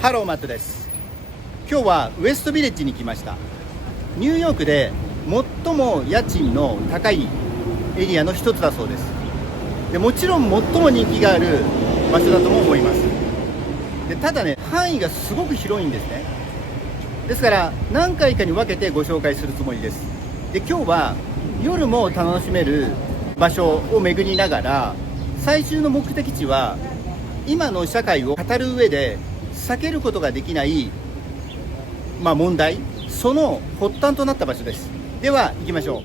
ハローマットです。今日はウエストビレッジに来ました。ニューヨークで最も家賃の高いエリアの一つだそうです。でもちろん最も人気がある場所だとも思います。でただね、範囲がすごく広いんですね。ですから何回かに分けてご紹介するつもりです。で今日は夜も楽しめる場所を巡りながら、最終の目的地は今の社会を語る上で避けることができない、問題、その発端となった場所です。では行きましょう。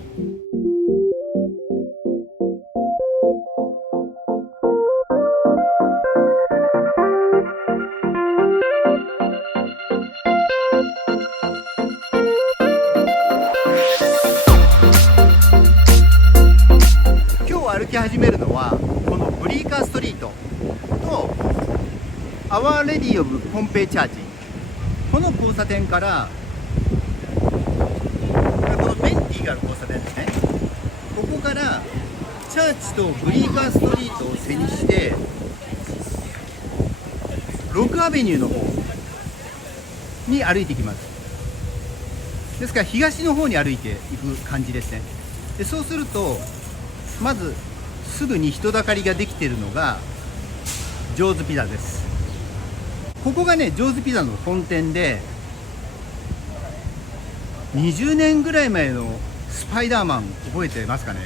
今日歩き始めるのはこのブリーカーストリートとアワーレディオブポンペイチャーチ、この交差点からこのベンティがある交差点ですね。ここからチャーチとブリーカーストリートを背にしてロックアベニューの方に歩いていきます。ですから東の方に歩いていく感じですね。でそうするとまずすぐに人だかりができているのがジョーズピザです。ここがね、ジョーズピザの本店で、20年ぐらい前のスパイダーマン覚えてますかね。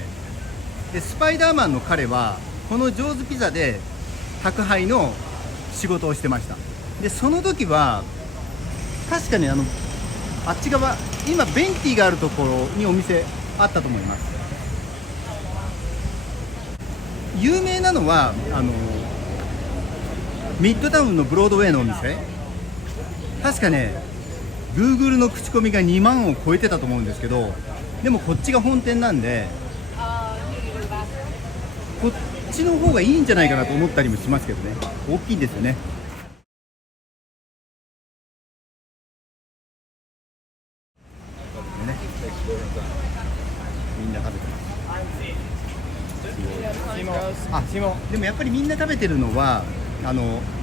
でスパイダーマンの彼はこのジョーズピザで宅配の仕事をしてました。でその時は確かにあっち側、今ベンティがあるところにお店あったと思います。有名なのはミッドタウンのブロードウェイのお店、確かね Google の口コミが2万を超えてたと思うんですけど、でもこっちが本店なんでこっちの方がいいんじゃないかなと思ったりもしますけどね。大きいんですよね。みんな食べてます。でもやっぱりみんな食べてるのは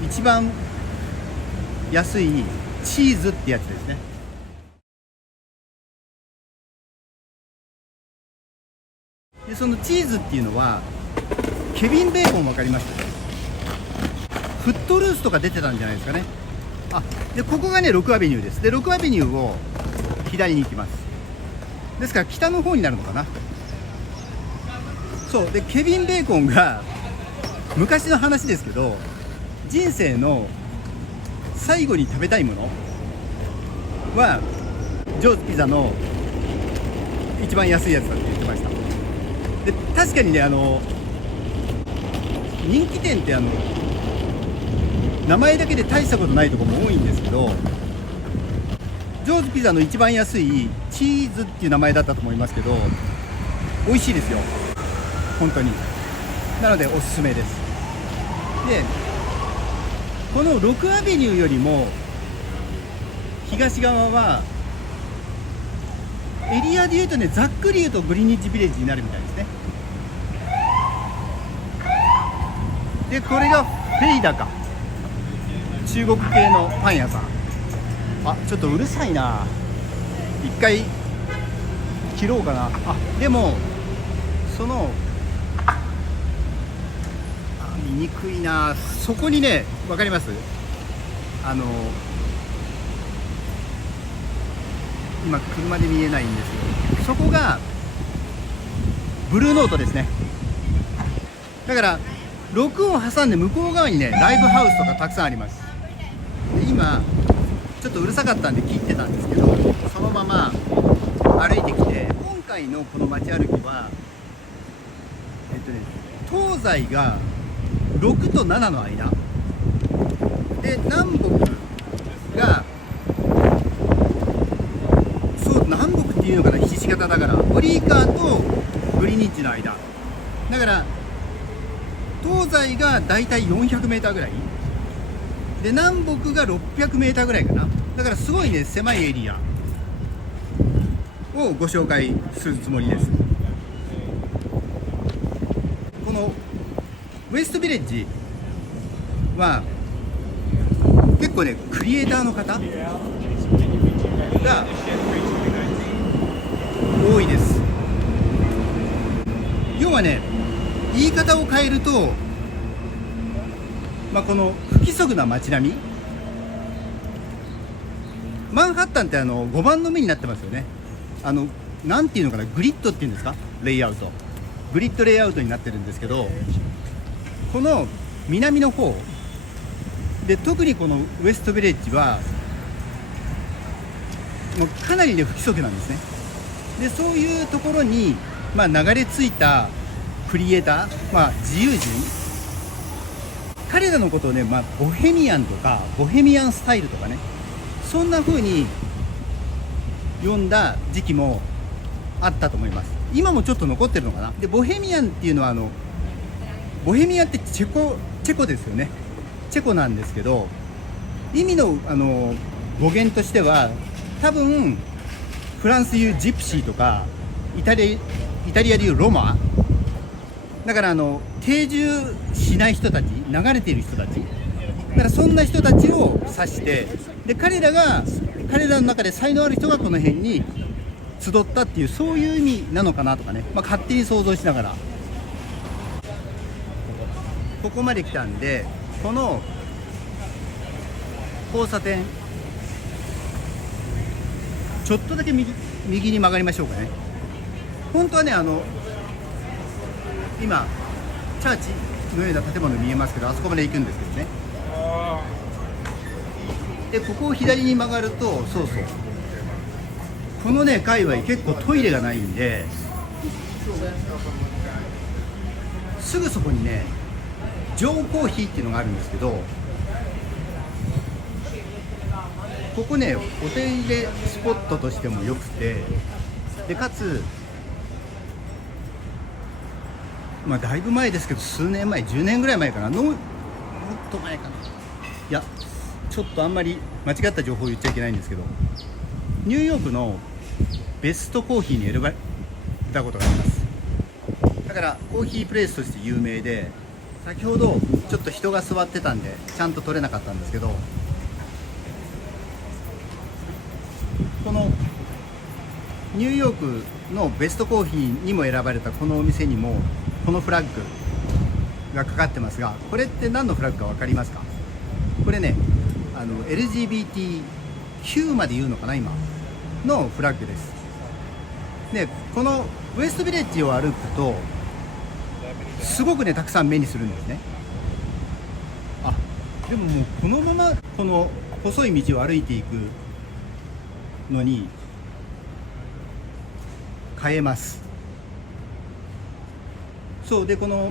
一番安いチーズってやつですね。でそのチーズっていうのはケビンベーコン、分かります？フットルースとか出てたんじゃないですかね。でここがねロックアベニューです。でロックアベニューを左に行きます。ですから北の方になるのかな。そうでケビンベーコンが昔の話ですけど、人生の最後に食べたいものはジョーズピザの一番安いやつだって言ってました。で確かにね、人気店って名前だけで大したことないところも多いんですけど、ジョーズピザの一番安いチーズっていう名前だったと思いますけど、美味しいですよ本当に。なのでおすすめです。でこのロックアベニューよりも東側はエリアでいうとね、ざっくり言うとグリニッジビレッジになるみたいですね。でこれがフェイダか、中国系のパン屋さん。ちょっとうるさいな、一回切ろうかな。でもその見にくいな、そこにね、分かります？今車で見えないんですよ。そこがブルーノートですね。だから6を挟んで向こう側にねライブハウスとかたくさんあります。で今ちょっとうるさかったんで切ってたんですけど、そのまま歩いてきて、今回のこの街歩きは東西が6と7の間で、南北が南北っていうのかな、ひし形だからブリーカーとグリニッジの間だから、東西がだいたい400メーターぐらいで、南北が600メーターぐらいかな。だからすごいね、狭いエリアをご紹介するつもりです。このウエストビレッジは結構ねクリエイターの方が多いです。要はね、言い方を変えると、この不規則な街並み、マンハッタンって5番の目になってますよね。なんていうのかな、グリッドっていうんですか、レイアウト、グリッドレイアウトになってるんですけど、この南の方で、特にこのウエストビレッジはもうかなりね不規則なんですね。でそういうところに、流れ着いたクリエイター、自由人、彼らのことをね、ボヘミアンとかボヘミアンスタイルとかね、そんな風に呼んだ時期もあったと思います。今もちょっと残ってるのかな。でボヘミアンっていうのはボヘミアンってチェコですよね。チェコなんですけど、意味の語源としては多分フランスでいうジプシーとかイタリアでいうロマだから、定住しない人たち、流れている人たちだから、そんな人たちを指して、で彼らの中で才能ある人がこの辺に集ったっていう、そういう意味なのかなとかね、勝手に想像しながらここまで来たんで、この交差点ちょっとだけ右に曲がりましょうかね。本当はね、今チャーチのような建物見えますけど、あそこまで行くんですけどね。でここを左に曲がると、このね界隈結構トイレがないんで、すぐそこにねジョーコーヒーっていうのがあるんですけど、ここねお手入れスポットとしてもよくて、でかつだいぶ前ですけど、数年前、10年ぐらい前かな、もっと前かな、いやちょっとあんまり間違った情報を言っちゃいけないんですけど、ニューヨークのベストコーヒーに選ばれたことがあります。だからコーヒープレイスとして有名で、先ほどちょっと人が座ってたんでちゃんと撮れなかったんですけど、このニューヨークのベストコーヒーにも選ばれたこのお店にもこのフラッグがかかってますが、これって何のフラッグか分かりますか？これね、LGBTQ まで言うのかな、今のフラッグです。でこのウエストビレッジを歩くとすごくねたくさん目にするんですね。でももうこのままこの細い道を歩いていくのに変えます。そうで、この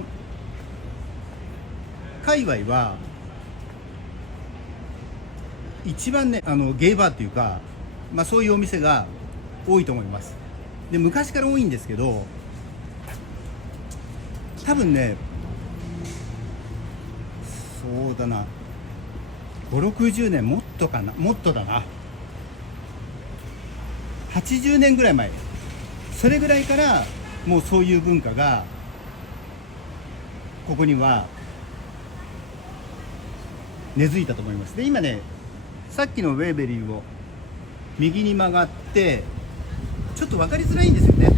界隈は一番ねゲイバーっていうか、そういうお店が多いと思います。で昔から多いんですけど、多分ねそうだな、5、60年もっとかな、もっとだな、80年ぐらい前、それぐらいからもうそういう文化がここには根付いたと思います。で今ね、さっきのウェーベリーを右に曲がってちょっと分かりづらいんですよね。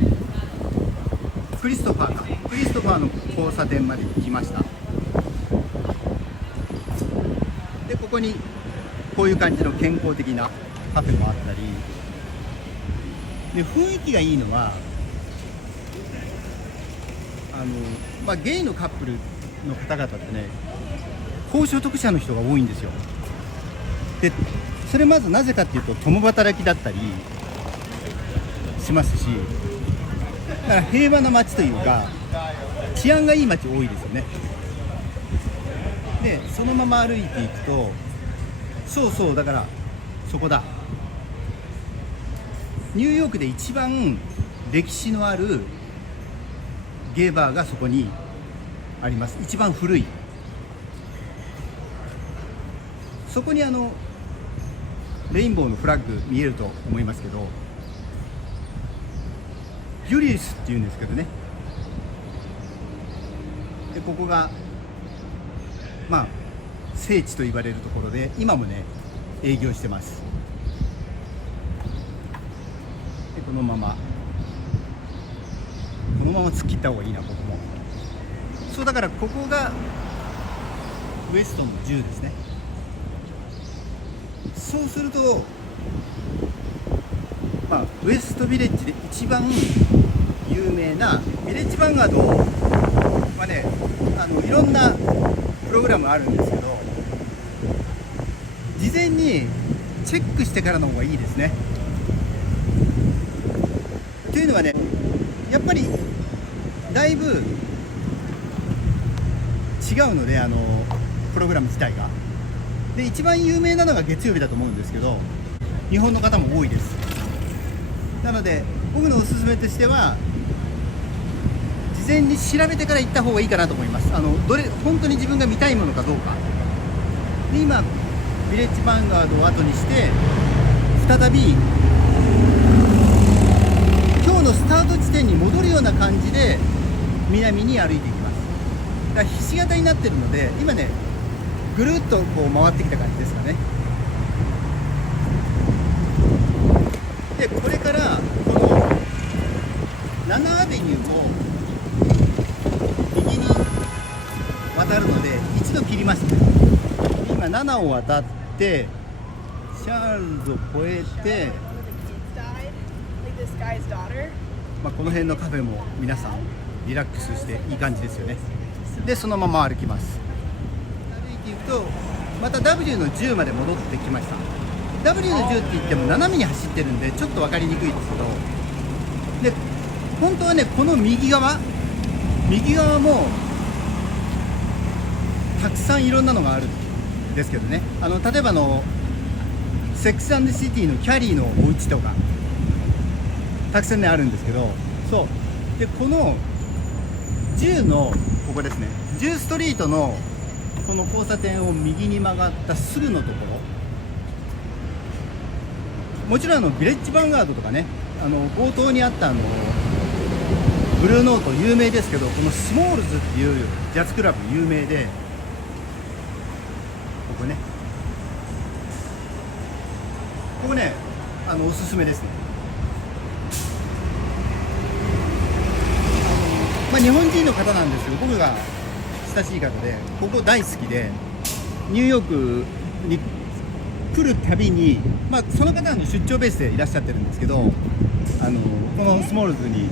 クリストファーの交差点まで来ました。でここにこういう感じの健康的なカフェもあったりで、雰囲気がいいのはゲイのカップルの方々ってね、高所得者の人が多いんですよ。でそれまずなぜかっていうと、共働きだったりしますし、だから平和な街というか治安がいい街多いですよね。でそのまま歩いていくと、だからそこだ、ニューヨークで一番歴史のあるゲイバーがそこにあります。一番古い。そこにレインボーのフラッグ見えると思いますけど、ジュリウスっていうんですけどね。でここが聖地と言われるところで今もね営業してます。でこのまま突っ切った方がいいな。ここもそうだから、ここがウエストの10ですね。そうすると、ウエストビレッジで一番有名なビレッジヴァンガードはね、いろんなプログラムあるんですけど、事前にチェックしてからの方がいいですね。というのはね、やっぱりだいぶ違うので、プログラム自体が。で一番有名なのが月曜日だと思うんですけど、日本の方も多いです。なので僕のおすすめとしては、事前に調べてから行った方がいいかなと思います。本当に自分が見たいものかどうかで、今ビレッジヴァンガードを後にして再び今日のスタート地点に戻るような感じで南に歩いていきます。だからひし形になってるので、今ねぐるっとこう回ってきた感じですかね。でこれからこの7アベニューを右に渡るので一度切りましたね。今7を渡ってシャールズを越えて、この辺のカフェも皆さんリラックスしていい感じですよね。でそのまま歩きます。歩いていくとまた W の10まで戻ってきました。 W の10って言っても斜めに走ってるんでちょっと分かりにくいですけど、で本当はねこの右側もたくさんいろんなのがあるんですけどね、例えばセックス&シティのキャリーのお家とかたくさんねあるんですけど、そうでこの10のここですね、10ストリートのこの交差点を右に曲がったすぐのところ、もちろんビレッジヴァンガードとかね、冒頭にあったブルーノート有名ですけど、このスモールズっていうジャズクラブ有名で、ここねおすすめですね。日本人の方なんですけど、僕が親しい方でここ大好きで、ニューヨークに来るたびに、その方は出張ベースでいらっしゃってるんですけど、このスモールズに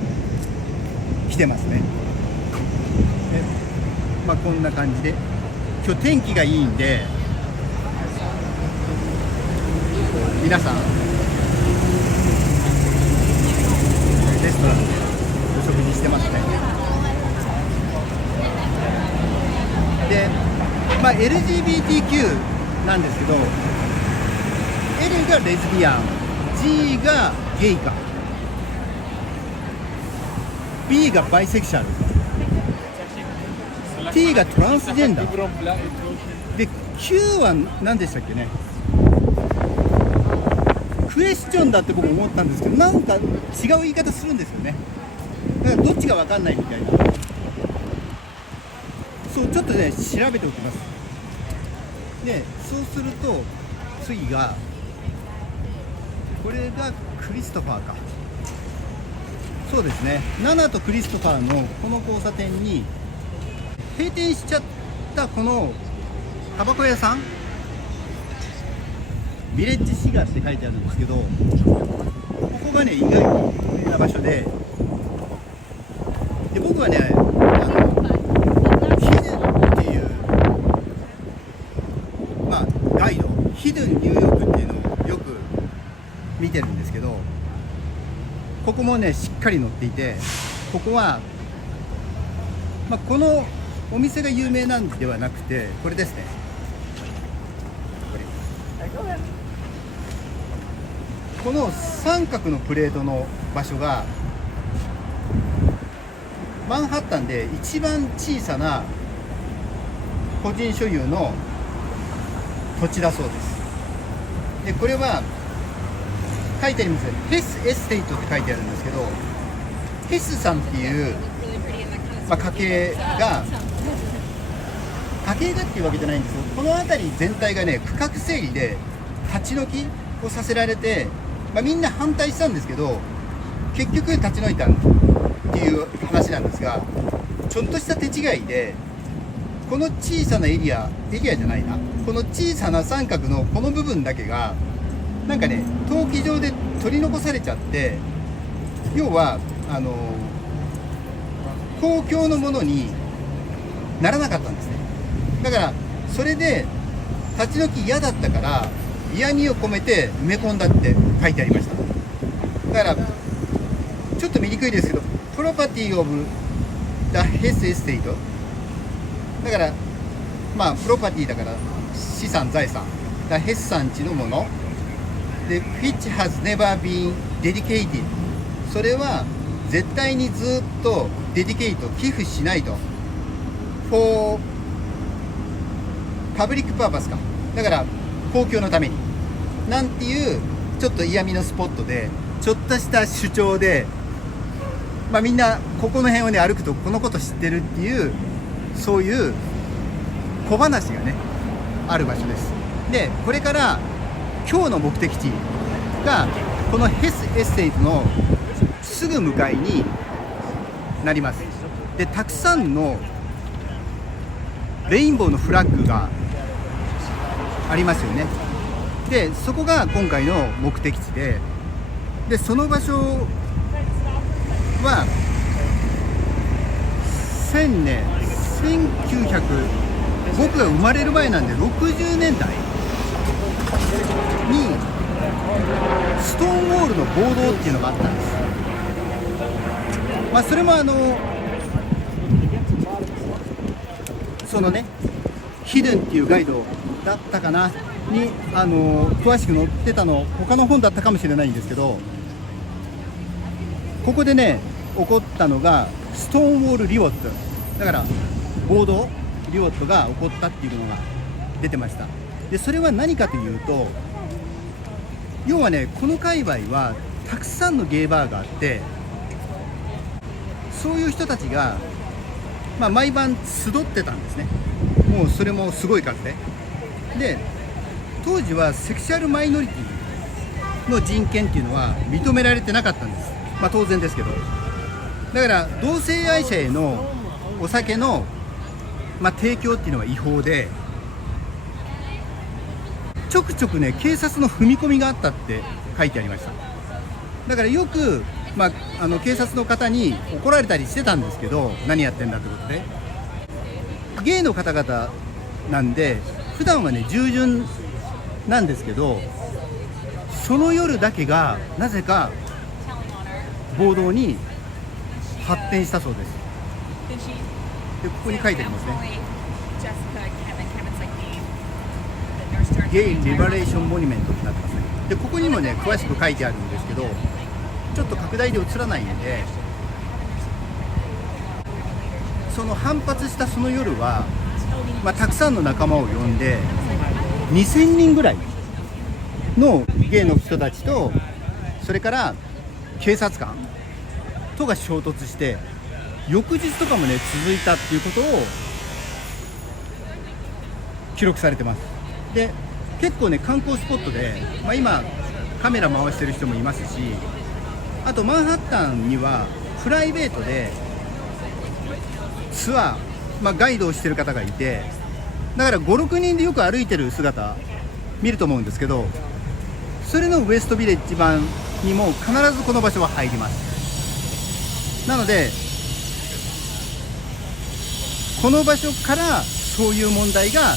来てますね。でこんな感じで今日天気がいいんで、皆さんレストランでお食事してますね。で、LGBTQ なんですけど、L がレズビアン、G がゲイか、B がバイセクシャル、T がトランスジェンダーで、Q は何でしたっけね。クエスチョンだって僕思ったんですけど、なんか違う言い方するんですよね。だからどっちが分かんないみたいな。そうちょっとね調べておきます。でそうすると次がこれがクリストファーか。そうですね、7とクリストファーのこの交差点に閉店しちゃったこのタバコ屋さん、ビレッジシガーって書いてあるんですけど、ここがね意外に有名な場所で、僕はねヒデンっていうガイド、ヒデンニューヨークっていうのをよく見てるんですけど、ここもねしっかり載っていて、ここはこのお店が有名なんではなくて、これですね、この三角のプレートの場所がマンハッタンで一番小さな個人所有の土地だそうです。でこれは書いてありますね、ヘスエステイトって書いてあるんですけど、ヘスさんっていう、家系が家計がっていうわけじゃないんですよ。この辺り全体がね、区画整理で立ち退きをさせられて、みんな反対したんですけど、結局立ち退いたっていう話なんですが、ちょっとした手違いで、この小さなエリアじゃないな、この小さな三角のこの部分だけがなんかね、登記上で取り残されちゃって、要は公共のものにならなかったんですね。だからそれで立ち退き嫌だったから嫌味を込めて埋め込んだって書いてありました。だからちょっと見にくいですけど、プロパティオブ The Hess Estate、 だからプロパティだから資産財産、だヘスさんちのもので、which has never been dedicated、 それは絶対にずっとデディケイト寄付しないと、 for public purpose か、だから公共のためになんていうちょっと嫌味のスポットで、ちょっとした主張で、みんなここの辺をね歩くとこのこと知ってるっていう、そういう小話がねある場所です。でこれから今日の目的地がこのヘスエステイトのすぐ向かいになります。でたくさんのレインボーのフラッグがありますよね。でそこが今回の目的地で、その場所は1900、僕が生まれる前なんで60年代にストーンウォールの暴動っていうのがあったんです。それもそのねヒドゥンっていうガイドだったかなに詳しく載ってたの、他の本だったかもしれないんですけど、ここでね起こったのがストーンウォールリオット、だから暴動リオットが起こったっていうのが出てました。でそれは何かというと、要はねこの界隈はたくさんのゲイバーがあって、そういう人たちが、毎晩集ってたんですね。もうそれもすごい数で、当時はセクシャルマイノリティの人権っていうのは認められてなかったんです。当然ですけど、だから同性愛者へのお酒の、提供っていうのは違法で、ちょくちょくね警察の踏み込みがあったって書いてありました。だからよく、警察の方に怒られたりしてたんですけど、何やってんだってことで、ゲイの方々なんで普段はね従順なんですけど、その夜だけがなぜか暴動に発展したそうです。でここに書いてありますね、ゲイリバレーションモニュメントになってますね。でここにもね詳しく書いてあるんですけど、ちょっと拡大で映らないんで、その反発したその夜は、たくさんの仲間を呼んで2000人ぐらいのゲイの人たちと、それから警察官とが衝突して、翌日とかもね続いたっていうことを記録されてます。で結構ね観光スポットで、今カメラ回してる人もいますし、あとマンハッタンにはプライベートでツアー、ガイドをしてる方がいて、だから5、6人でよく歩いてる姿見ると思うんですけど、それのウエストビレッジ版にも必ずこの場所は入ります。なのでこの場所からそういう問題が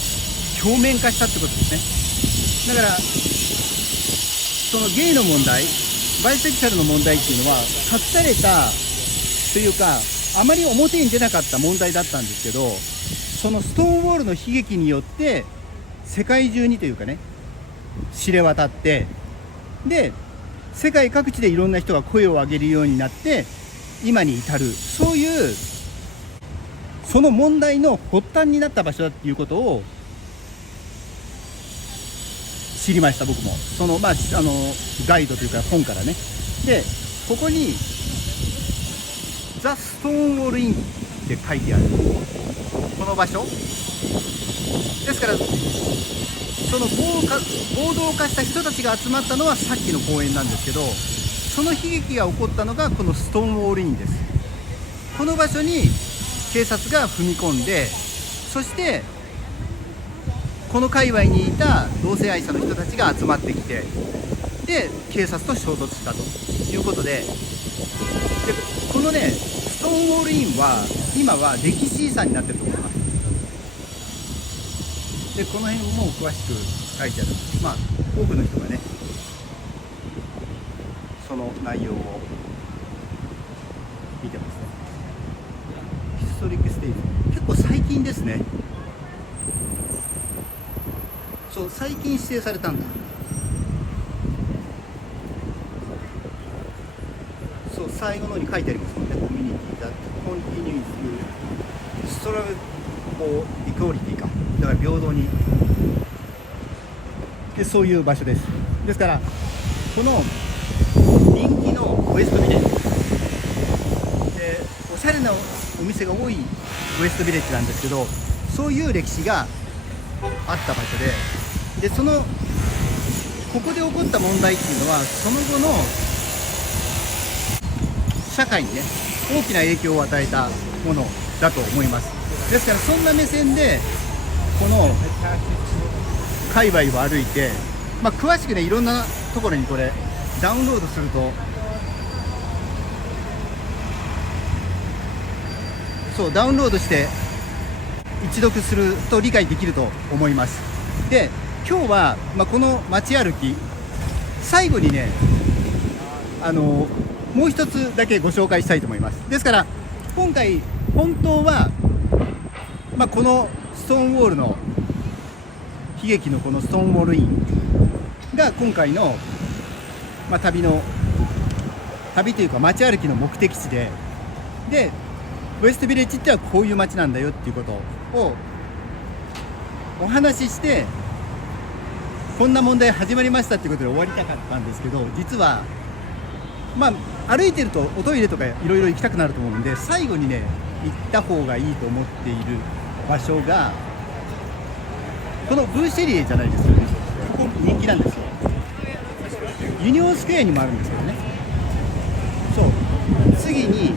表面化したってことですね。だからそのゲイの問題、バイセクシャルの問題っていうのは隠されたというか、あまり表に出なかった問題だったんですけど、そのストーンウォールの悲劇によって世界中にというかね知れ渡って、で世界各地でいろんな人が声を上げるようになって今に至る、そういうその問題の発端になった場所だっていうことを知りました。僕もそのガイドというか本からね。でここにザ・ストーンウォール・インって書いてあるこの場所ですから、その暴動化した人たちが集まったのはさっきの公園なんですけど、その悲劇が起こったのがこのストーンウォールインです。この場所に警察が踏み込んで、そしてこの界隈にいた同性愛者の人たちが集まってきて、で警察と衝突したということで、このねストーンウォールインは今は歴史遺産になってると思います。でこの辺も詳しく書いてある。多くの人がねその内容を見てますね。ヒストリックステージ、結構最近ですね。そう最近指定されたんだ。そう最後のに書いてありますもんね。コミュニティだってコンティニュースストラグフォーイクオリティか、だから平等にで、そういう場所です。ですからこの人気のウエストビレッジでおしゃれなお店が多いウエストビレッジなんですけど、そういう歴史があった場所で、ここで起こった問題っていうのはその後の社会にね大きな影響を与えたものだと思います。ですからそんな目線でこの界隈を歩いて、詳しくねいろんなところにこれダウンロードすると、そうダウンロードして一読すると理解できると思います。で今日は、この街歩き最後にねもう一つだけご紹介したいと思います。ですから今回本当は、このストーンウォールの悲劇のこのストーンウォールインが今回の、旅というか街歩きの目的地で、ウエストビレッジってはこういう街なんだよっていうことをお話しして、こんな問題始まりましたっていうことで終わりたかったんですけど、実は歩いてるとおトイレとかいろいろ行きたくなると思うんで、最後にね行った方がいいと思っている場所がこのブーシェリエじゃないですよね。ここ人気なんですよ。ユニオンスクエアにもあるんですけどね。そう次に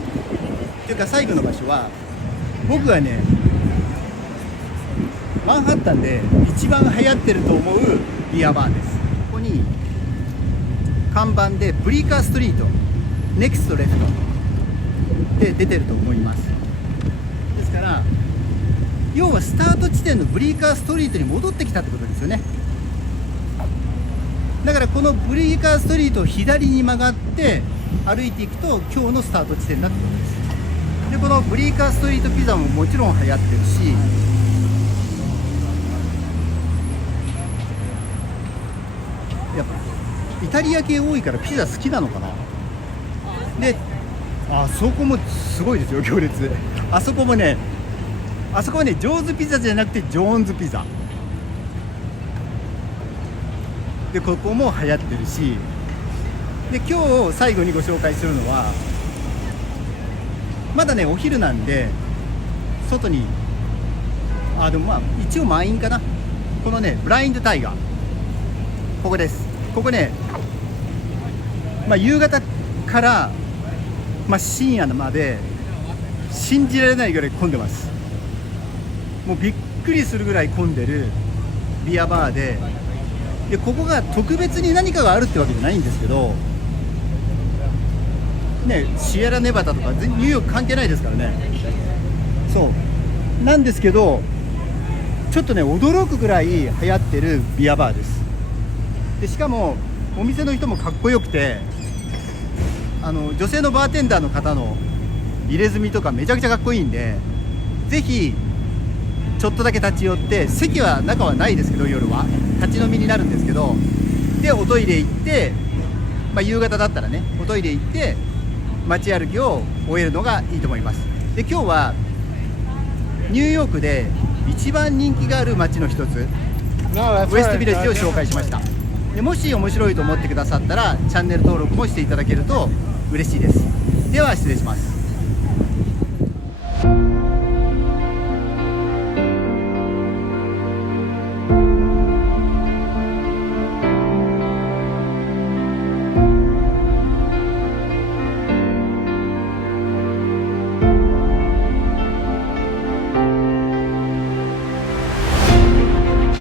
というか最後の場所は、僕がねマンハッタンで一番流行ってると思うビアバーです。ここに看板でブリーカーストリートネクストレフトで出てると思います。ですから要はスタート地点のブリーカーストリートに戻ってきたってことですよね。だからこのブリーカーストリートを左に曲がって歩いていくと今日のスタート地点になってくるんです。でこのブリーカーストリートピザももちろん流行ってるし、やっぱイタリア系多いからピザ好きなのかな。であそこもすごいですよ行列。あそこはねジョーズピザじゃなくてジョーンズピザで、ここも流行ってるし、で今日最後にご紹介するのはまだねお昼なんで外にでも一応満員かな。このねブラインドタイガー、ここです。ここね夕方から深夜まで信じられないぐらい混んでます。もうびっくりするぐらい混んでるビアバーで、ここが特別に何かがあるってわけじゃないんですけどね、シエラネバダとかニューヨーク関係ないですからね。そうなんですけど、ちょっとね驚くぐらい流行ってるビアバーです。でしかもお店の人もかっこよくて、女性のバーテンダーの方の入れ墨とかめちゃくちゃかっこいいんで、ぜひちょっとだけ立ち寄って、席は中はないですけど夜は立ち飲みになるんですけど、でおトイレ行って、夕方だったらねおトイレ行って街歩きを終えるのがいいと思います。で今日はニューヨークで一番人気がある街の一つウエストビレッジを紹介しました。でもし面白いと思ってくださったらチャンネル登録もしていただけると嬉しいです。では失礼します。す。